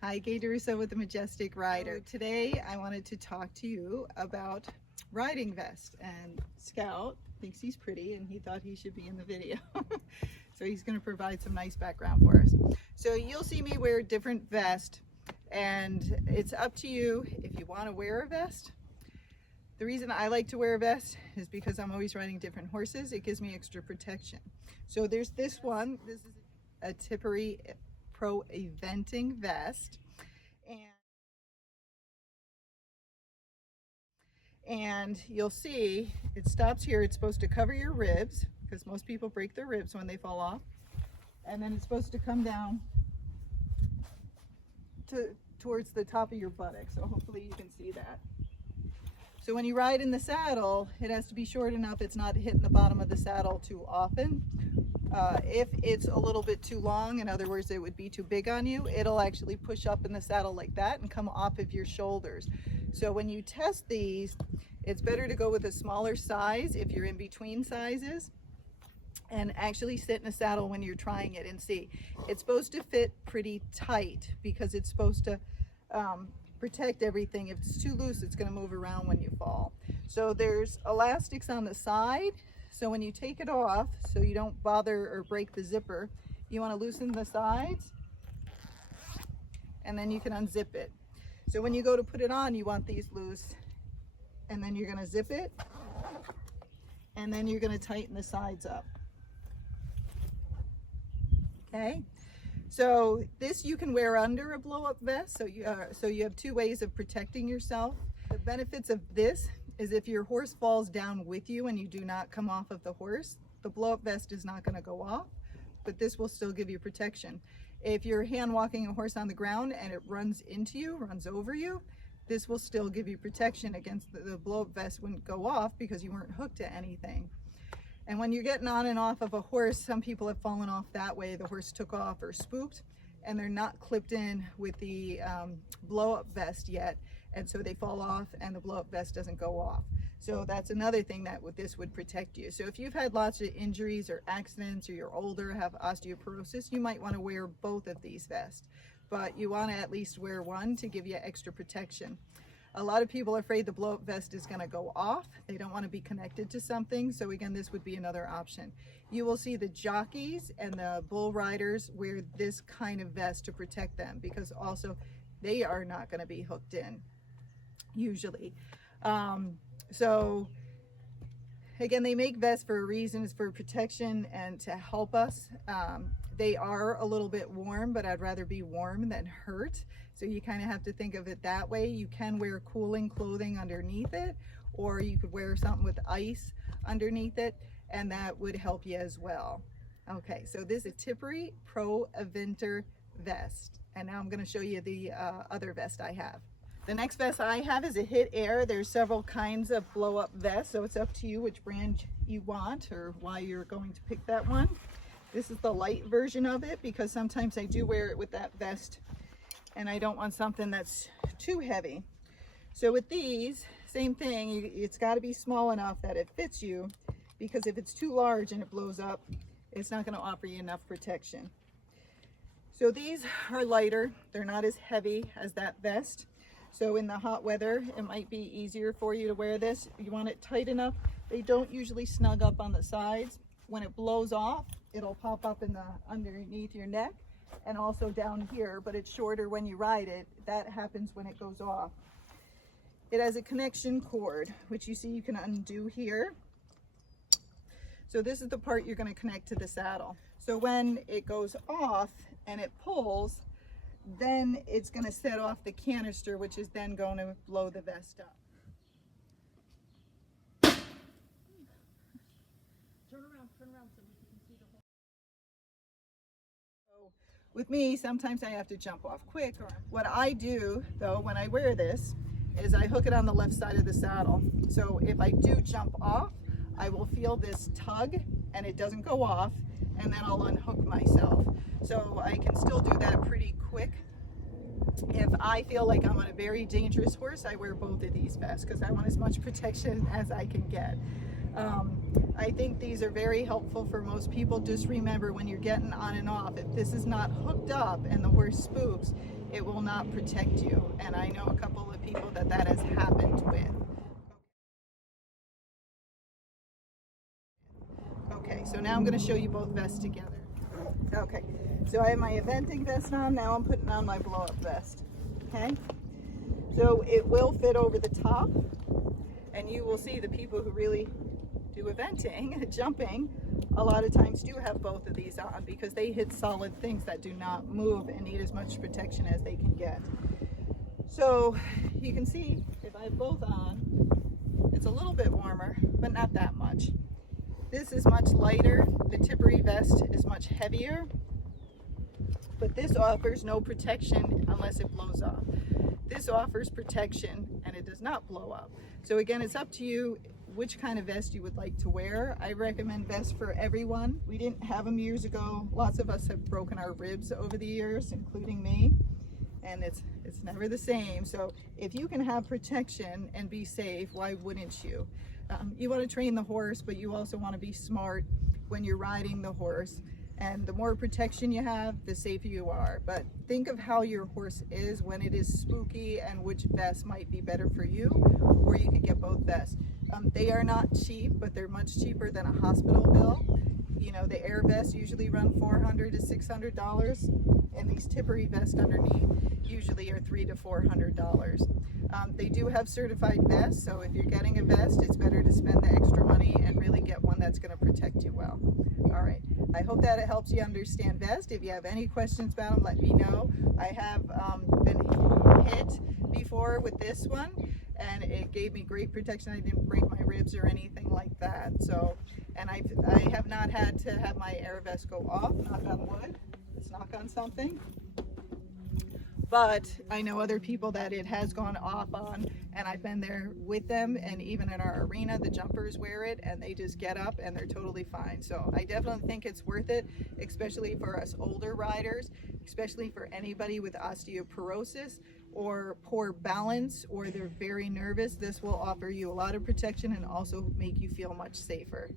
Hi, Gaited with the Majestic Rider. Today I wanted to talk to you about riding vest, and Scout thinks he's pretty and he thought he should be in the video. So he's going to provide some nice background for us. So you'll see me wear different vests, and it's up to you if you want to wear a vest. The reason I like to wear a vest is because I'm always riding different horses. It gives me extra protection. So there's this one. This is a Tippery Pro Eventing vest, and you'll see it stops here. It's supposed to cover your ribs because most people break their ribs when they fall off, and then it's supposed to come down towards the top of your buttock, so hopefully you can see that. So when you ride in the saddle, it has to be short enough it's not hitting the bottom of the saddle too often. If it's a little bit too long, in other words, it would be too big on you, it'll actually push up in the saddle like that and come off of your shoulders. So when you test these, it's better to go with a smaller size if you're in between sizes, and actually sit in a saddle when you're trying it and see. It's supposed to fit pretty tight because it's supposed to protect everything. If it's too loose, it's going to move around when you fall. So there's elastics on the side. So when you take it off, so you don't bother or break the zipper, you want to loosen the sides, and then you can unzip it. So when you go to put it on, you want these loose, and then you're going to zip it, and then you're going to tighten the sides up. Okay, so this you can wear under a blow-up vest, so you have two ways of protecting yourself. The benefits of this is if your horse falls down with you and you do not come off of the horse, the blow-up vest is not going to go off, but this will still give you protection. If you're hand walking a horse on the ground and it runs into you, runs over you, this will still give you protection against the blow-up vest wouldn't go off because you weren't hooked to anything. And when you're getting on and off of a horse, some people have fallen off that way. The horse took off or spooked, and they're not clipped in with the blow-up vest yet, and so they fall off and the blow-up vest doesn't go off. So that's another thing that this would protect you. So if you've had lots of injuries or accidents, or you're older, have osteoporosis, you might want to wear both of these vests, but you want to at least wear one to give you extra protection. A lot of people are afraid the blow-up vest is going to go off. They don't want to be connected to something. So again, this would be another option. You will see the jockeys and the bull riders wear this kind of vest to protect them, because also they are not going to be hooked in usually. So again, they make vests for a reason. It's for protection and to help us. They are a little bit warm, but I'd rather be warm than hurt. So you kind of have to think of it that way. You can wear cooling clothing underneath it, or you could wear something with ice underneath it, and that would help you as well. Okay, so this is Tippery Pro Eventing vest. And now I'm going to show you the other vest I have. The next vest I have is a Hit Air. There's several kinds of blow-up vests, so it's up to you which brand you want or why you're going to pick that one. This is the light version of it, because sometimes I do wear it with that vest and I don't want something that's too heavy. So with these, same thing, it's got to be small enough that it fits you, because if it's too large and it blows up, it's not going to offer you enough protection. So these are lighter. They're not as heavy as that vest. So in the hot weather, it might be easier for you to wear this. You want it tight enough. They don't usually snug up on the sides. When it blows off, it'll pop up in the underneath your neck and also down here, but it's shorter when you ride it. That happens when it goes off. It has a connection cord, which you see you can undo here. So this is the part you're going to connect to the saddle. So when it goes off and it pulls, then it's going to set off the canister, which is then going to blow the vest up. Turn around so we can see the whole. So with me, sometimes I have to jump off quick. What I do though, when I wear this, is I hook it on the left side of the saddle. So if I do jump off, I will feel this tug and it doesn't go off, and then I'll unhook myself. So I can still do that pretty quick. If I feel like I'm on a very dangerous horse, I wear both of these vests because I want as much protection as I can get. I think these are very helpful for most people. Just remember, when you're getting on and off, if this is not hooked up and the horse spooks, it will not protect you. And I know a couple of people that has happened with. Okay, so now I'm going to show you both vests together. Okay, so I have my eventing vest on, now I'm putting on my blow-up vest. Okay, so it will fit over the top, and you will see the people who really do eventing, jumping, a lot of times do have both of these on because they hit solid things that do not move and need as much protection as they can get. So you can see if I have both on, it's a little bit warmer, but not that much. This is much lighter. The Tippery vest is much heavier, but this offers no protection unless it blows up. This offers protection and it does not blow up. So again, it's up to you which kind of vest you would like to wear. I recommend vests for everyone. We didn't have them years ago. Lots of us have broken our ribs over the years, including me, and it's never the same. So if you can have protection and be safe, why wouldn't you? You want to train the horse, but you also want to be smart when you're riding the horse. And the more protection you have, the safer you are. But think of how your horse is when it is spooky and which vest might be better for you, or you could get both vests. They are not cheap, but they're much cheaper than a hospital bill. You know, the air vests usually run $400 to $600, and these Tippery vests underneath usually are $300 to $400. They do have certified vests, so if you're getting a vest, it's better to spend the extra money and really get one that's going to protect you well. All right, I hope that it helps you understand vest. If you have any questions about them, let me know. I have been hit before with this one, and it gave me great protection. I didn't break my ribs or anything like that. So, and I have not had to have my air vest go off, knock on wood. Let's knock on something. But I know other people that it has gone off on, and I've been there with them, and even in our arena, the jumpers wear it and they just get up and they're totally fine. So I definitely think it's worth it, especially for us older riders, especially for anybody with osteoporosis or poor balance, or they're very nervous. This will offer you a lot of protection and also make you feel much safer.